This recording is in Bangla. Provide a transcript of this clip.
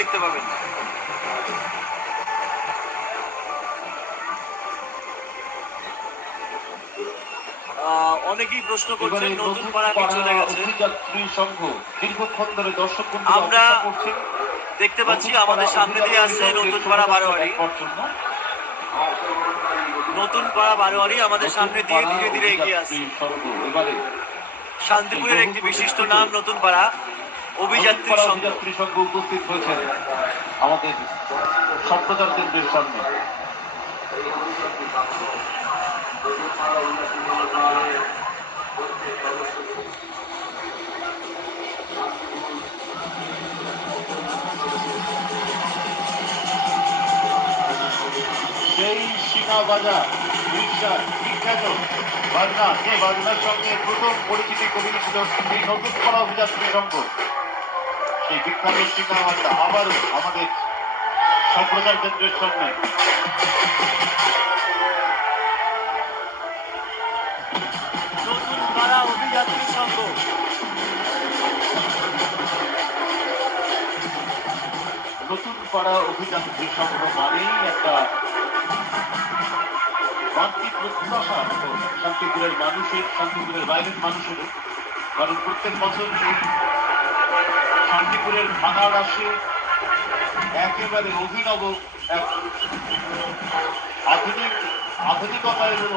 দেখতে পাবেন। অনেকেই প্রশ্ন করছেন নতুন পাড়া কি চলে গেছে। আমরা দেখতে পাচ্ছি আমাদের সামনে দিয়ে আসছে নতুন পাড়া বারোয়ারি। নতুন পাড়া বারোয়ারি আমাদের সামনে দিয়ে ধীরে ধীরে এগিয়ে আসছে। শান্তিপুরের একটি বিশিষ্ট নাম নতুন পাড়া অভিযাত্রী সংঘ উপস্থিত হয়েছেন আমাদের সম্প্রচার কেন্দ্রের সামনে। সেই সিনা বাজার উড়িষ্যার বিখ্যাত বাজনা, যে বাজনার সঙ্গে প্রথম পরিচিতি কবি ছিল এই নতুন পাড়া অভিযাত্রী সংঘ। সেই বিখ্যাত সিনা বাজনা আবারও আমাদের সম্প্রচার কেন্দ্রের সামনে। নতুন পাড়া অভিযাত্রী সংঘ। নতুন পাড়া অভিযাত্রী সংঘ মানেই একটা বাড়তি প্রত্যাশা শান্তিপুরের মানুষের, শান্তিপুরের বাইরের মানুষেরও। কারণ প্রত্যেক বছর শান্তিপুরের ভাঙার আসে একেবারে অভিনব এক আধুনিকতা এবং